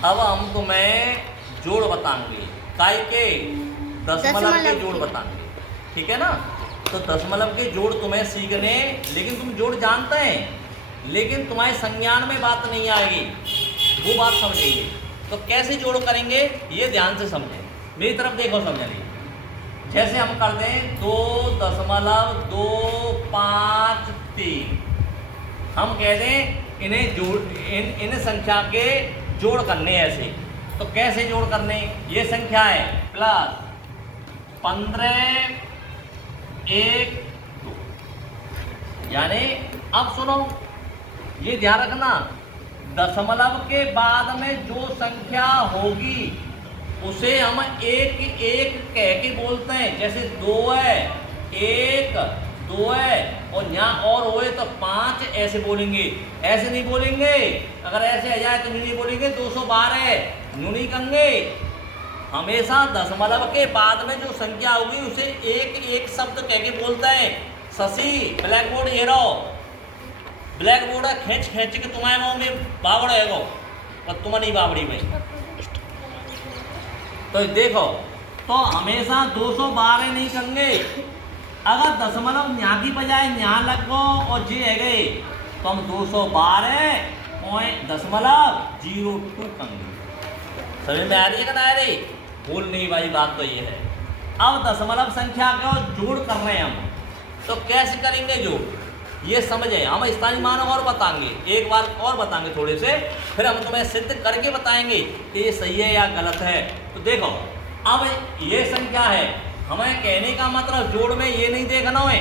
अब हम तुम्हें जोड़ बताएंगे, काय के दशमलव के जोड़ बताएंगे, ठीक है ना। तो दशमलव के जोड़ तुम्हें सीखने, लेकिन तुम जोड़ जानते हैं, लेकिन तुम्हारे संज्ञान में बात नहीं आएगी, वो बात समझेंगे। तो कैसे जोड़ करेंगे ये ध्यान से समझें, मेरी तरफ देखो समझेंगे। जैसे हम कर दें 2.253, हम कह दें इन्हें जोड़, इन संख्या के जोड़ करने ऐसे। तो कैसे जोड़ करने, ये संख्या है प्लस 15 1 2, यानी अब सुनो, ये ध्यान रखना, दशमलव के बाद में जो संख्या होगी उसे हम एक एक कह के बोलते हैं। जैसे 2 है, 1 2 है, और यहाँ और होए तो 5 ऐसे बोलेंगे, ऐसे नहीं बोलेंगे। अगर ऐसे आ जाए तो नहीं बोलेंगे 212, यूं नहीं कहेंगे। हमेशा दशमलव के बाद में जो संख्या होगी उसे एक एक शब्द कह के बोलते हैं। शशि ब्लैक बोर्ड ये रहो, ब्लैक बोर्ड है, खींच खींच के तुम्हारे मुँह में बावड़ है वो, और तुम नहीं बावड़ी में। तो देखो, तो हमेशा 212 नहीं कहेंगे। अगर दशमलव यहाँ की बजाय यहाँ लग गो और जे है गए तो हम 212.02 कहेंगे। समझ में आ रही है कि ना आ रही? भूल नहीं भाई, बात तो ये है। अब दशमलव संख्या को जोड़ कर रहे हैं हम, तो कैसे करेंगे जोड़, ये समझे। हम स्थानीय मान और बताएंगे, एक बार और बताएंगे थोड़े से, फिर हम तुम्हें सिद्ध करके बताएंगे कि ये सही है या गलत है। तो देखो, अब ये संख्या है, हमें कहने का मतलब जोड़ में ये नहीं देखना है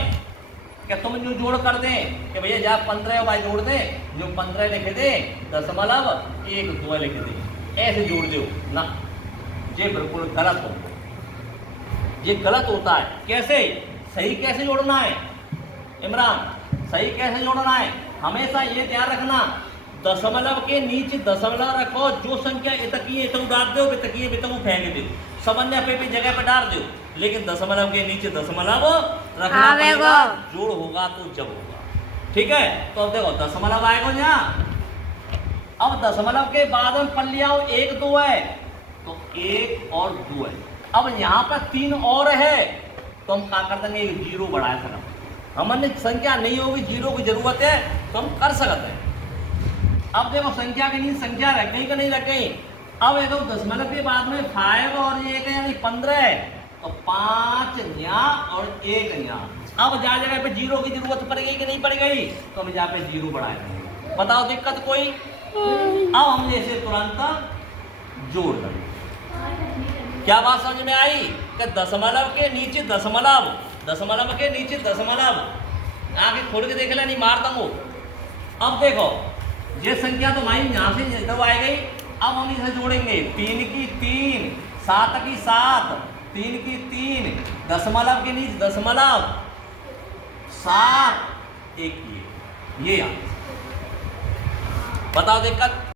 कि तुम जो जोड़ कर दें कि भैया जब 15 भाई जोड़ दें, जो 15 लिखे दें, दशमलव 1 2 लिख दें, ऐसे जोड़ दो ना, ये बिल्कुल गलत हो, ये गलत होता है। कैसे सही कैसे जोड़ना है इमरान, सही कैसे जोड़ना है, हमेशा ये ध्यान रखना, दशमलव के नीचे दशमलव रखो, जो संख्या इतकी इतक डाल दो, बितकी बितक फेंक दो, समन्वय पे भी जगह पे डाल दो, लेकिन दशमलव के नीचे दशमलव रखना पड़ेगा, जोड़ होगा तो जब होगा, ठीक है। तो अब देखो दशमलव आएगा यहाँ, अब दशमलव के बाद में पढ़ लिया 1 2 है, तो 1 और 2 है। अब यहाँ पर 3 और है, तो हम क्या कर देंगे, 0 बढ़ाए सकते, हमने संख्या नहीं होगी, 0 की जरूरत है तो हम कर सकते हैं। अब देखो संख्या के नीचे संख्या रख गई कि नहीं रख गई। अब देखो दशमलव के बाद में 5 और 1 यानी 15 है, तो 5 यहाँ और 1 यहाँ। अब जहाँ जगह पे 0 की जरूरत पड़ गई कि नहीं पड़ गई, तो हम यहाँ पे 0 बढ़ाए देंगे। बताओ दिक्कत कोई? अब हम जैसे तुरंत जोड़ देंगे। क्या बात समझ में आई कि दशमलव के नीचे दशमलव, दशमलव के नीचे दशमलव, आगे खोल के देख ले, नहीं मारता हूँ। अब देखो ये संख्या तो हमारी यहाँ से इधर आ गई, अब हम इसे जोड़ेंगे, 3 की 3, 7 की 7, 3 की 3, दशमलव के नीचे दशमलव, 7 1 ये बताओ दिक्कत।